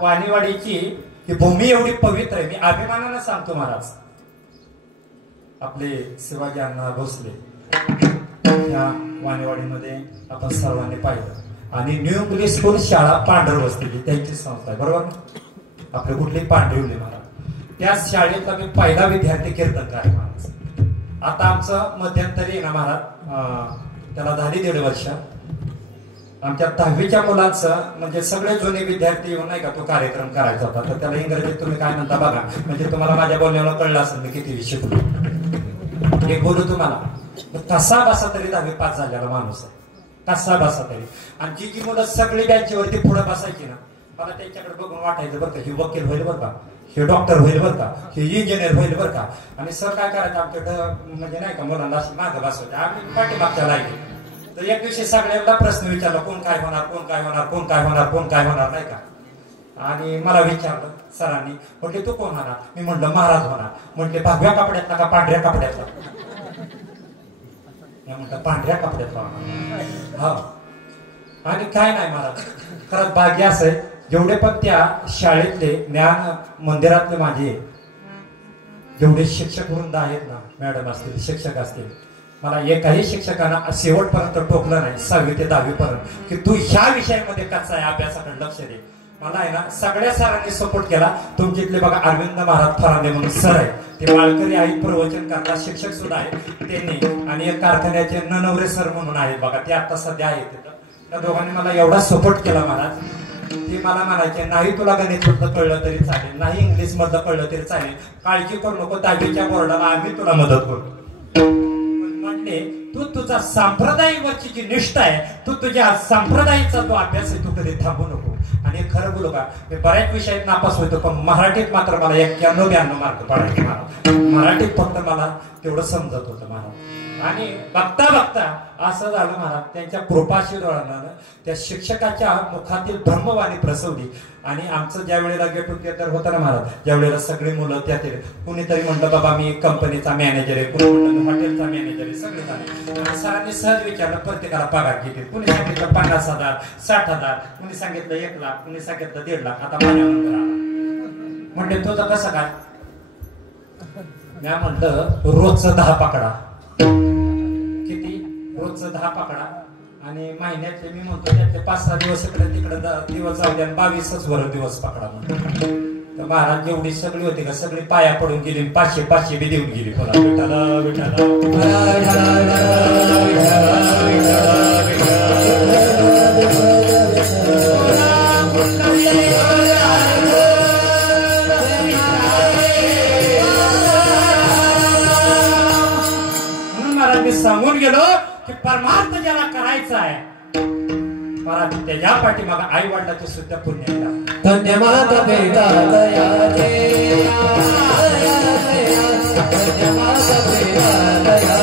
वाणीवाडीची ही भूमी एवढी पवित्र आहे, मी अभिमानानं सांगतो महाराज. आपले शिवाजी अण्णा भोसले या वाणीवाडीमध्ये आपण सर्वांनी पाहिलं. आणि न्यू इंग्लिश स्कूल शाळा पांढर वस्तीची त्यांची संस्था आहे, बरोबर ना. आपले कुठली पांढरवली महाराज, त्या शाळेतला मी पहिला विद्यार्थी कीर्तनकार आहे महाराज. आता आमचं मध्यंतरी ना महाराज, त्याला झाली 1.5 वर्ष. आमच्या 10वीच्या मुलांचं म्हणजे सगळे जुने विद्यार्थी येऊन नाही का तो कार्यक्रम करायचा होता. तर त्याला इंग्रजीत तुम्ही काय म्हणता बघा, म्हणजे तुम्हाला माझ्या बोलण्यावर कळलं असेल मी किती शिकलो. एक बोलू तुम्हाला, कसा बसा तरी 10वी पास झालेला माणूस आहे, कसा बसा तरी. आणि जी मुलं सगळी बँचेवरती पुढे बसायची ना, मला त्यांच्याकडे बघून वाटायचं बरं का, हे वकील होईल बरं का, हे डॉक्टर होईल बरं का, हे इंजिनियर होईल बरं का. आणि सर काय करायचं आमच्याकडं म्हणजे नाही का मुलांना अशी मागं बसवायचं, आम्ही पाठीमागच्या लाईनी. तर एक दिवशी सगळ्यांना प्रश्न विचारला, कोण काय होणार, कोण काय होणार, कोण काय होणार, कोण काय होणार नाही का. आणि मला विचारलं सरांनी, म्हटले तू कोण होणार. मी म्हटलं महाराज होणार. म्हटले भगव्या कपड्यातला का पांढऱ्या कपड्यातला. म्हटलं पांढऱ्या कपड्यातला होणार. हा. आणि काय नाही महाराज, खरंच भाग्य असं आहे, जेवढे पण त्या शाळेतले ज्ञान मंदिरातले माझे जेवढे शिक्षक वृंद आहेत ना, मॅडम असतील, शिक्षक असतील, मला एकाही शिक्षकांना शेवटपर्यंत टोकलं नाही 6वी ते 10वी पर्यंत की तू ह्या विषयामध्ये कसा आहे, अभ्यासाकडे लक्ष दे. मला आहे ना सगळ्या सरांनी सपोर्ट केला. तुमच्या इथले बघा अरविंद महाराज फरांदे म्हणून सर आहे, ते माळकरी आहेत, प्रवचन करता शिक्षक सुद्धा आहेत त्यांनी. आणि एक कारखान्याचे ननवरे सर म्हणून आहेत बघा, ते आता सध्या आहेत तिथं. त्या दोघांनी मला एवढा सपोर्ट केला महाराज, ती मला म्हणायचे नाही तुला गणित मधलं कळलं तरी चालेल, नाही इंग्लिश मधलं कळलं तरी चालेल, काळजी करू नको, 10वीच्या बोर्डाला आम्ही तुला मदत करतो. म्हणले तू तुझा संप्रदायावरची जी निष्ठा आहे, तू तुझ्या संप्रदायाचा जो अभ्यास आहे, तू कधी थांबू नको. आणि खरं बोलू का, मी बऱ्याच विषयात नापास होतो, पण मराठीत मात्र मला 91-92 मार्क पडायचे महाराज. मराठीत फक्त मला तेवढं समजत होतं महाराज. आणि बघता बघता असं झालं महाराज, त्यांच्या कृपाशीर्वादानं त्या शिक्षकाच्या मुखातील ब्रह्मवाणी प्रसवली. आणि आमचं ज्या वेळेला गेट टुगेदर होतं ना महाराज, ज्या वेळेला सगळी मुलं त्यातील कुणीतरी म्हणलं बाबा मी कंपनीचा मॅनेजर आहे, कुणी म्हणलं हॉटेलचा मॅनेजर आहे, सगळे झाले. आणि सरांनी सहज विचारलं प्रत्येकाला पगार किती. कुणी सांगितलं 50,000, 60,000, कुणी सांगितलं 1 लाख, कुणी सांगितलं 1.5 लाख. आता माझ्या नंतर आला. म्हणले तुझं कसं काय. मी म्हटलं रोजचं 10 पकडा. किती. रोजचं 10 पकडा. आणि महिन्यातले मी म्हणतो त्यातले 5-6 दिवस इकडे तिकडे दिवस जाऊ द्या, 22च वर दिवस पकडा म्हणतो. तर महाराज जेवढी सगळी होती का सगळी पाया पडून गेली, 500 बी देऊन गेली. बोला विठाला विठाला. म्हणून महाराज मी सांगून गेलो की परमार्थ ज्याला करायचा आहे महाराज, त्याच्या पाठीमागे आई वडिलाचे सुद्धा पुण्य आहे. धन्यवाद बेटा दया दे, धन्यवाद बेटा दया